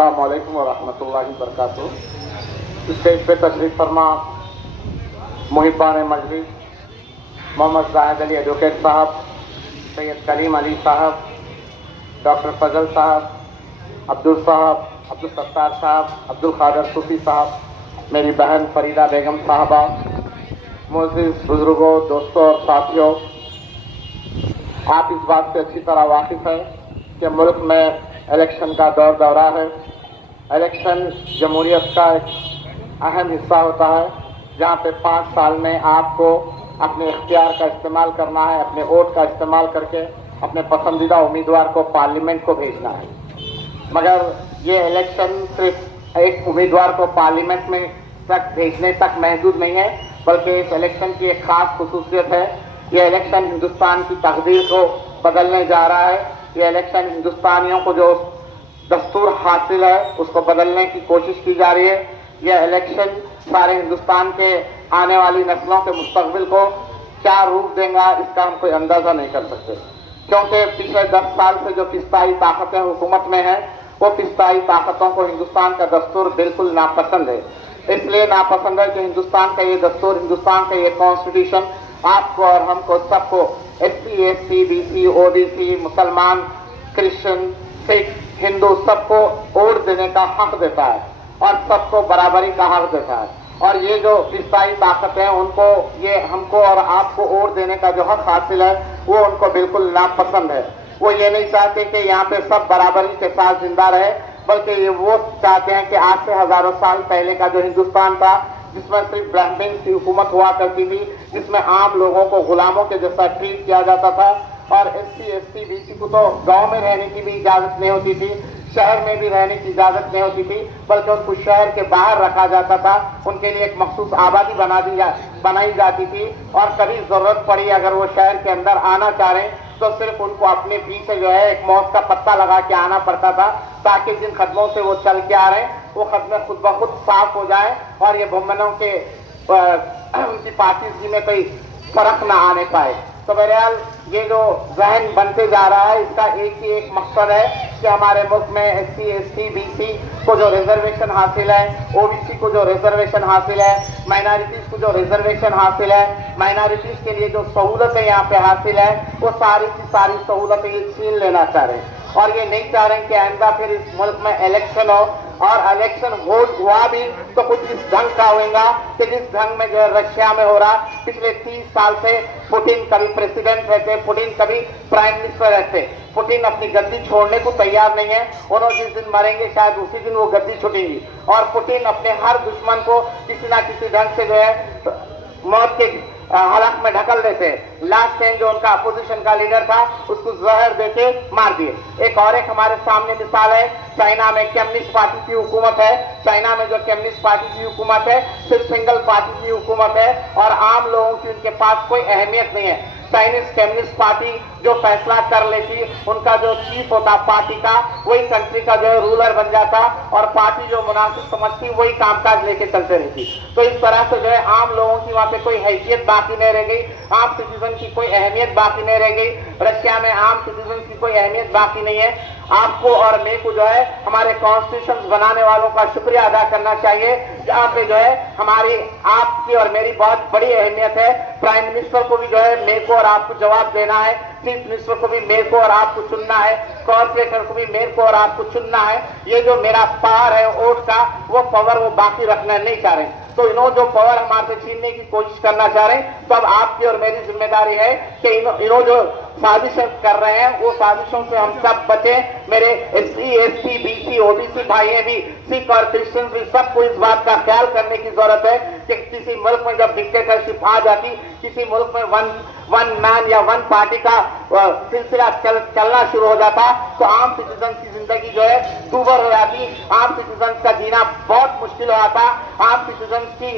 अस्सलामु अलैकुम व रहमतुल्लाहि व बरकातुहू। स्टेज पे तशरीफ फरमा मुहिब्बान मजलिस मोहम्मद जाहिद अली एडवोकेट साहब, सैयद कलीम अली साहब, डॉक्टर फजल साहब, अब्दुल साहब, अब्दुल सत्तार साहब, अब्दुल खादर सूफी साहब, मेरी बहन फरीदा बेगम साहबा, मोअज़्ज़िज़ बुजुर्गों, दोस्तों और साथियों, आप इस बात से अच्छी तरह वाकिफ़ हैं कि मुल्क में इलेक्शन का दौर दौरा है। इलेक्शन जमहूरियत का एक अहम हिस्सा होता है, जहाँ पे 5 साल में आपको अपने इख्तियार का इस्तेमाल करना है, अपने वोट का इस्तेमाल करके अपने पसंदीदा उम्मीदवार को पार्लियामेंट को भेजना है। मगर ये इलेक्शन सिर्फ एक उम्मीदवार को पार्लियामेंट में तक भेजने तक महदूद नहीं है, बल्कि इस इलेक्शन की एक खास खुसूसियत है। ये इलेक्शन हिंदुस्तान की तकदीर को बदलने जा रहा है। ये इलेक्शन हिंदुस्तानियों को जो दस्तूर हासिल है उसको बदलने की कोशिश की जा रही है। यह इलेक्शन सारे हिंदुस्तान के आने वाली नस्लों के मुस्तकबिल को क्या रूप देगा, इसका हम कोई अंदाजा नहीं कर सकते, क्योंकि पिछले 10 साल से जो किस्ताई ताकतें हुकूमत में हैं, वो किस्ताई ताकतों को हिंदुस्तान का दस्तूर बिल्कुल नापसंद है। इसलिए नापसंद है कि हिंदुस्तान का ये दस्तूर, हिंदुस्तान का ये कॉन्स्टिट्यूशन आपको और हमको सबको SC, ST, BC, OBC, मुसलमान, क्रिश्चियन, सिख, हिंदू सबको वोट देने का हक देता है और सबको बराबरी का हक देता है। और ये जो किस्ताई ताकत है उनको, ये हमको और आपको वोट देने का जो हक हासिल है वो उनको बिल्कुल नापसंद है। वो ये नहीं चाहते कि यहाँ पे सब बराबरी के साथ जिंदा रहे, बल्कि ये वो चाहते हैं कि आज से हजारों साल पहले का जो हिंदुस्तान था, जिसमें सिर्फ ब्राह्मण की हुकूमत हुआ करती थी, जिसमें आम लोगों को गुलामों के जैसा ट्रीट किया जाता था, और SC, ST, BC को तो गांव में रहने की भी इजाजत नहीं होती थी, शहर में भी रहने की इजाजत नहीं होती थी, बल्कि उनको शहर के बाहर रखा जाता था। उनके लिए एक मखसूस आबादी बनाई जाती थी, और कभी जरूरत पड़ी अगर वो शहर के अंदर आना चाह रहे तो सिर्फ उनको अपने पीछे जो है एक मौत का पत्ता लगा के आना पड़ता था, ताकि जिन कदमों से वो चल के आ रहे हैं वो कदमें खुद ब खुद साफ हो जाए और ये भुम्मनों के उनकी पाकिज़गी में कोई फर्क ना आने पाए। तो बहरहाल ये जो जहन बनते जा रहा है, इसका एक ही एक मकसद है कि हमारे मुल्क में SC, ST, BC को जो रिजर्वेशन हासिल है, OBC को जो रिजर्वेशन हासिल है, माइनॉरिटीज को जो रिजर्वेशन हासिल है, माइनॉरिटीज के लिए जो सहूलतें यहाँ पे हासिल है, वो सारी की सारी सहूलतें ये छीन लेना चाह रहे हैं। और ये नहीं चाह रहे हैं कि आइंदा फिर इस मुल्क में इलेक्शन हो, और इलेक्शन हुआ भी तो कुछ इस ढंग का होगा कि जिस ढंग में जो है रशिया में हो रहा। पिछले 30 साल से पुतिन कभी प्रेसिडेंट रहते, पुतिन कभी प्राइम मिनिस्टर रहते, पुतिन अपनी गद्दी छोड़ने को तैयार नहीं है। उन्होंने जिस दिन मरेंगे शायद उसी दिन वो गद्दी छूटेगी, और पुतिन अपने हर दुश्मन को किसी ना किसी ढंग से जो है मौत के हालत में ढकल देते। लास्ट टाइम जो उनका अपोजिशन का लीडर था उसको जहर देके मार दिए। एक हमारे सामने मिसाल है, चाइना में कम्युनिस्ट पार्टी की हुकूमत है। चाइना में जो कम्युनिस्ट पार्टी की हुकूमत है सिर्फ सिंगल पार्टी की हुकूमत है, और आम लोगों की उनके पास कोई अहमियत नहीं है। चाइनीज कम्युनिस्ट पार्टी जो फैसला कर लेती, उनका जो चीफ होता पार्टी का, वही कंट्री का जो है रूलर बन जाता, और पार्टी जो मुनासिब समझती वही कामकाज लेके चलते रहती। तो इस तरह से जो है आम लोगों की वहां पे कोई हैसियत बाकी नहीं रह गई, आम सिटीजन की कोई अहमियत बाकी नहीं रह गई। रशिया में आम सिटीजन की कोई अहमियत बाकी नहीं है। आपको और मेरे को जो है हमारे कॉन्स्टिट्यूशन बनाने वालों का शुक्रिया अदा करना चाहिए, जहाँ पे जो है हमारी आपकी और मेरी बहुत बड़ी अहमियत है। प्राइम मिनिस्टर को भी जो है मेरे को और आपको जवाब देना है, चीफ मिनिस्टर को भी मेरे को और आपको चुनना है, कॉर्पोरेटर को भी मेरे को और आपको चुनना है। ये जो मेरा पावर है वोट का, वो पावर वो बाकी रखना नहीं चाह रहे। तो इन्होंने जो पावर हमारे से छीनने की कोशिश करना चाह रहे हैं, तो अब आपकी और मेरी जिम्मेदारी है कि इन्होंने जो साजिशें कर रहे हैं वो साजिशों से हम सब बचे। मेरे SC, ST, BC, OBC भाई भी, सिख और क्रिश्चियन भी, सबको इस बात का ख्याल करने की जरूरत है कि किसी मुल्क में जब डिक्टेटरशिप आ जाती, किसी मुल्क में वन मैन या वन पार्टी का सिलसिला चलना शुरू हो जाता, तो आम सिटीजन की जिंदगी जो है दूभर हो जाती, आम सिटीजन का जीना बहुत मुश्किल हो जाता, आम सिटीजन की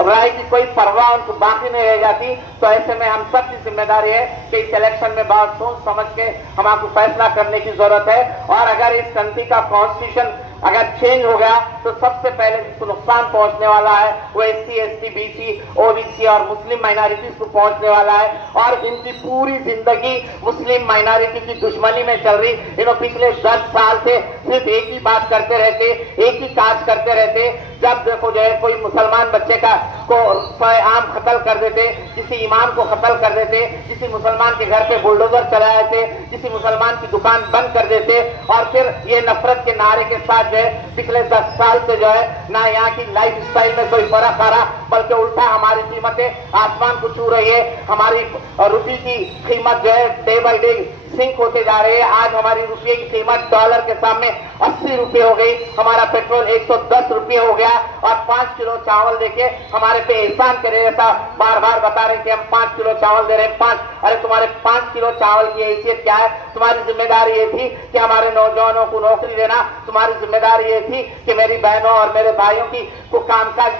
राय की कोई परवाह उनको बाकी नहीं रह जाती। तो ऐसे में हम सब की जिम्मेदारी है कि इस इलेक्शन में बहुत सोच समझ के हमारे फैसला करने की जरूरत है। और अगर इस कंट्री का कॉन्स्टिट्यूशन अगर चेंज हो गया तो सबसे पहले जिसको नुकसान पहुंचने वाला है वो एससी, एसटी, बीसी, ओबीसी और मुस्लिम माइनॉरिटीज को पहुंचने वाला है। और इनकी पूरी जिंदगी मुस्लिम माइनॉरिटी की दुश्मनी में चल रही। इन्होंने पिछले 10 साल से सिर्फ एक ही बात करते रहते, एक ही काज करते रहते। जब देखो जो है कोई मुसलमान बच्चे का को आम कत्ल कर देते, किसी इमाम को कत्ल कर देते, किसी मुसलमान के घर पे बुलडोजर चला देते, किसी मुसलमान की दुकान बंद कर देते। और फिर ये नफरत के नारे के साथ जो है पिछले 10 साल से जो है ना यहाँ की लाइफ स्टाइल में कोई फर्क आ रहा, बल्कि उल्टा हमारी कीमतें आसमान को छू रही है। हमारी रुपये की कीमत जो है डे बाई डे सिंक होते जा रहे हैं। आज हमारी रुपये की कीमत डॉलर के सामने 80 रुपये हो गई। हमारा पेट्रोल 110 रुपये हो गया। और 5 किलो चावल देके हमारे पे एहसान करे, ऐसा बार बार बता रहे कि हम 5 किलो चावल दे रहे हैं। 5, अरे तुम्हारे 5 किलो चावल की हैसियत क्या है? तुम्हारी जिम्मेदारी ये थी कि हमारे नौजवानों को नौकरी देना, तुम्हारी जिम्मेदारी ये थी कि मेरी बहनों और मेरे भाइयों की को कामकाज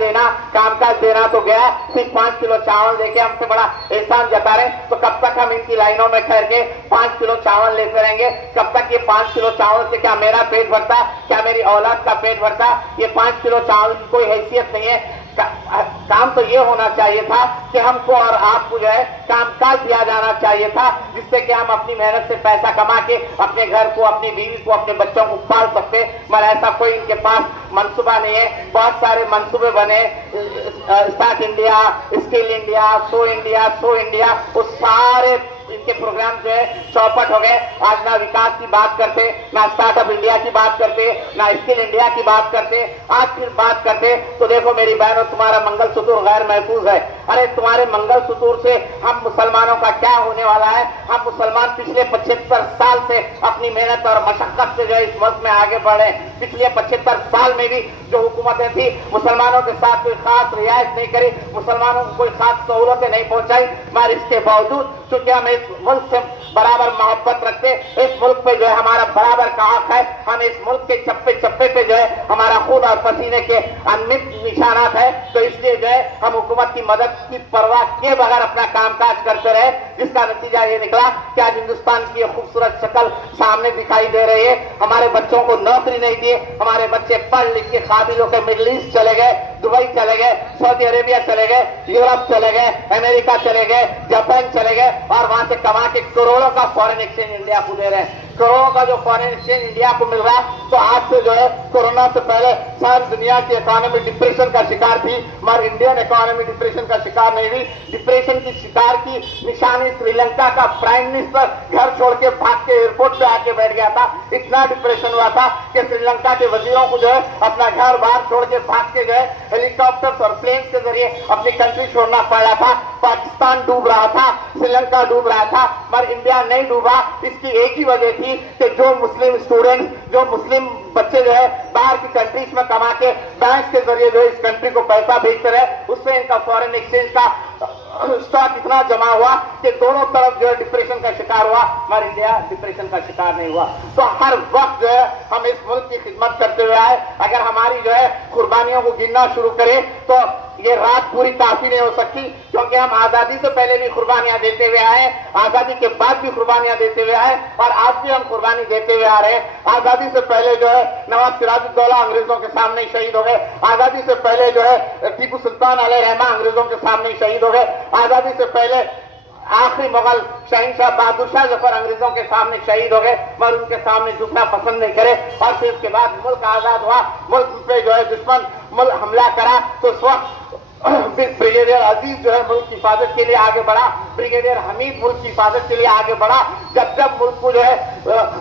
देना तो गया। सिर्फ 5 किलो चावल देके हमसे बड़ा एहसान जता रहे। तो कब तक हम इनकी लाइनों में ठहर के 5 किलो चावल लेते रहेंगे? कब तक ये 5 किलो चावल से क्या मेरा पेट भरता, क्या मेरी औलाद का पेट भरता? ये 5 किलो चावल की कोई हैसियत नहीं है। काम तो ये होना चाहिए था कि हमको और आपको जो है कामकाज दिया जाना चाहिए था, जिससे कि हम अपनी मेहनत से पैसा कमा के अपने घर को, अपनी बीवी को, अपने बच्चों को पाल सकते। मगर ऐसा कोई इनके पास मंसूबा नहीं है। बहुत सारे मंसूबे बने, start India, skill India, so India, वो सारे इनके प्रोग्राम जो है चौपट हो गए। आज ना विकास की बात करते, ना स्टार्टअप इंडिया की बात करते, ना स्किल इंडिया की बात करते। आज फिर बात करते तो देखो मेरी बहनों, तुम्हारा मंगलसूत्र गैर महफूज है। अरे तुम्हारे मंगलसूत्र से हम मुसलमानों का क्या होने वाला है? हम मुसलमान पिछले 75 साल से अपनी मेहनत और मशक्कत से जो है इस मुल्क में आगे बढ़े। पिछले 75 साल में भी जो हुकूमतें थी मुसलमानों के साथ कोई खास रियायत नहीं करी, मुसलमानों को कोई खास सहूलतें नहीं पहुंचाई। मगर इसके बावजूद चूंकि हम इस मुल्क से बराबर मोहब्बत रखते, इस मुल्क पे जो है हमारा बराबर का हक है। हम इस मुल्क के चप्पे चप्पे पे जो है हमारा खून और पसीने के अनमित निशानात है। तो इसलिए जो है हम हुकूमत की मदद की परवाह किए बगैर अपना कामकाज करते रहे, जिसका नतीजा ये निकला कि आज हिंदुस्तान की खूबसूरत शक्ल सामने दिखाई दे रही है। हमारे बच्चों को नौकरी नहीं दी, हमारे बच्चे पढ़ लिख के काबिल होकर मिडिल ईस्ट चले गए, दुबई चले गए, सऊदी अरेबिया चले गए, यूरोप चले गए, अमेरिका चले गए, जापान चले गए और वहां से कमा के करोड़ों का फॉरेन एक्सचेंज इंडिया को दे रहे हैं। करोड़ों का जो फॉरेन एक्सचेंज इंडिया को मिल रहा है। तो आज से जो है कोरोना से पहले सारी दुनिया की इकोनॉमी डिप्रेशन का शिकार थी, मगर इंडियन इकोनॉमी डिप्रेशन का शिकार नहीं हुई। डिप्रेशन की शिकार की निशानी श्रीलंका का प्राइम मिनिस्टर घर छोड़ के भाग के एयरपोर्ट पे आके बैठ गया था। इतना डिप्रेशन हुआ था कि श्रीलंका के वजीरों को जो है अपना घर बाहर छोड़ के भाग के जो है हेलीकॉप्टर और प्लेन के जरिए अपनी कंट्री छोड़ना पड़ा था। पाकिस्तान डूब रहा था, श्रीलंका डूब रहा था, मगर इंडिया नहीं डूबा। इसकी एक ही वजह थी कि जो मुस्लिम स्टूडेंट, जो मुस्लिम बच्चे जो है बाहर की कंट्रीज में कमा के बैंक के जरिए जो इस कंट्री को पैसा भेजते रहे, उससे इनका फॉरेन एक्सचेंज का स्टॉक इतना जमा हुआ कि दोनों तरफ जो है डिप्रेशन का शिकार हुआ, मगर इंडिया डिप्रेशन का शिकार नहीं हुआ। तो हर वक्त जो है हम इस मुल्क की खिदमत करते हुए आए। अगर हमारी जो है कुर्बानियों को गिनना शुरू करें तो ये रात पूरी काफी नहीं हो सकती, क्योंकि हम आजादी से पहले भी कुर्बानियां देते हुए आए, आजादी के बाद भी कुर्बानियां देते हुए आए और आज भी हम कुर्बानी देते हुए आ रहे हैं। आजादी से पहले जो है नवाब सिराजुद्दौला अंग्रेजों के सामने शहीद हो गए। आजादी से पहले जो है टीपू सुल्तान अलैहिर्रहमा अंग्रेजों के सामने शहीद हो गए। आजादी से पहले आखिरी मुगल शहंशाह बहादुर शाह जफर अंग्रेजों के सामने शहीद हो गए, मगर उनके सामने झुकना पसंद नहीं करे। और फिर उसके बाद मुल्क आजाद हुआ, मुल्क पे जो है दुश्मन मुल्क हमला करा, तो उस वक्त ब्रिगेडियर अजीज जो है मुल्क की हिफाजत के लिए आगे बढ़ा, ब्रिगेडियर हमीद मुल्क की हिफाजत के लिए आगे बढ़ा। जब जब मुल्क को जो है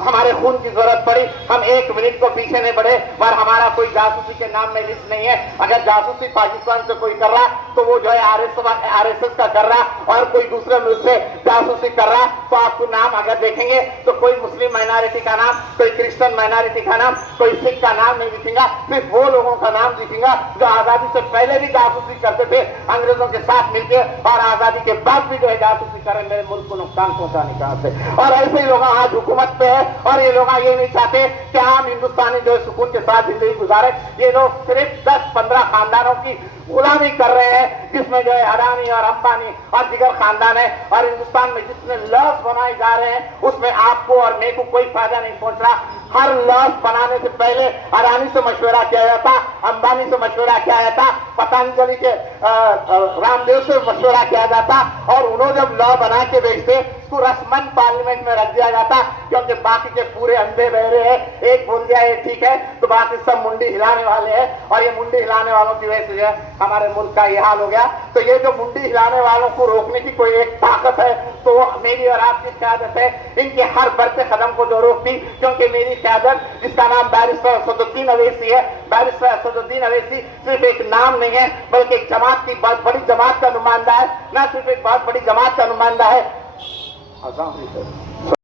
हमारे खून की जरूरत पड़ी, हम एक मिनट को पीछे नहीं बढ़े। पर हमारा कोई जासूसी के नाम में लिस्ट नहीं है। अगर जासूसी पाकिस्तान से कोई कर रहा तो वो जो है आरएसएस का कर रहा और कोई दूसरे मुल्क से जासूसी कर रहा, तो आपको नाम अगर देखेंगे तो कोई मुस्लिम माइनॉरिटी का नाम, कोई क्रिश्चियन माइनॉरिटी का नाम, कोई सिख का नाम नहीं दिखेगा। सिर्फ वो लोगों का नाम दिखेगा जो आजादी से पहले भी जासूसी करते थे अंग्रेजों के साथ मिलकर, और आजादी के बाद भी जो है जासूसी करें मेरे मुल्क को नुकसान पहुंचाने का से। और ऐसे ही लोग आज हुकूमत पे है और ये लोग ये नहीं चाहते कि आम हिंदुस्तानी जो है सुकून के साथ जिंदगी गुजारे। ये लोग सिर्फ 10-15 खानदानों की गुलामी कर रहे हैं, जिसमें जो है अडानी और अंबानी और दिगर खानदान है। और हिंदुस्तान में जितने लॉस बनाए जा रहे हैं उसमें आपको और मेरे को कोई फायदा नहीं पहुंच रहा। हर लॉस बनाने से पहले अडानी से मशवरा किया जाता, अंबानी से मशवरा किया जाता, पतंजलि के रामदेव से मशवरा किया जाता और उन्होंने जब लॉ बना के भेजते तो रस्मन पार्लियामेंट में रख दिया जाता, क्योंकि बाकी के पूरे अंधे बहरे हैं। एक बोल दिया ये ठीक है तो बाकी सब मुंडी हिलाने वाले हैं और ये मुंडी हिलाने वालों की वजह से जो है हमारे मुल्क का ये हाल हो गया। तो ये जो मुंडी हिलाने वालों को रोकने की कोई एक ताकत है तो मेरी और आपकी क़यादत है इनके हर बढ़ते कदम को जो रोकती, क्योंकि मेरी क़यादत जिसका नाम बैरिस्टर असदुद्दीन अवैसी है, बैरिस्टर असदुद्दीन अवैसी सिर्फ एक नाम नहीं है बल्कि एक जमात की बहुत बड़ी जमात का नुमाइंदा है, न सिर्फ एक बहुत बड़ी जमात का नुमाइंदा है।